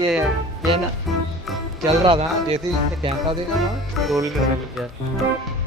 ये ये ना चल रहा था जैसे ही इसने कैमरा देखा ना 2 लीटर निकल गया।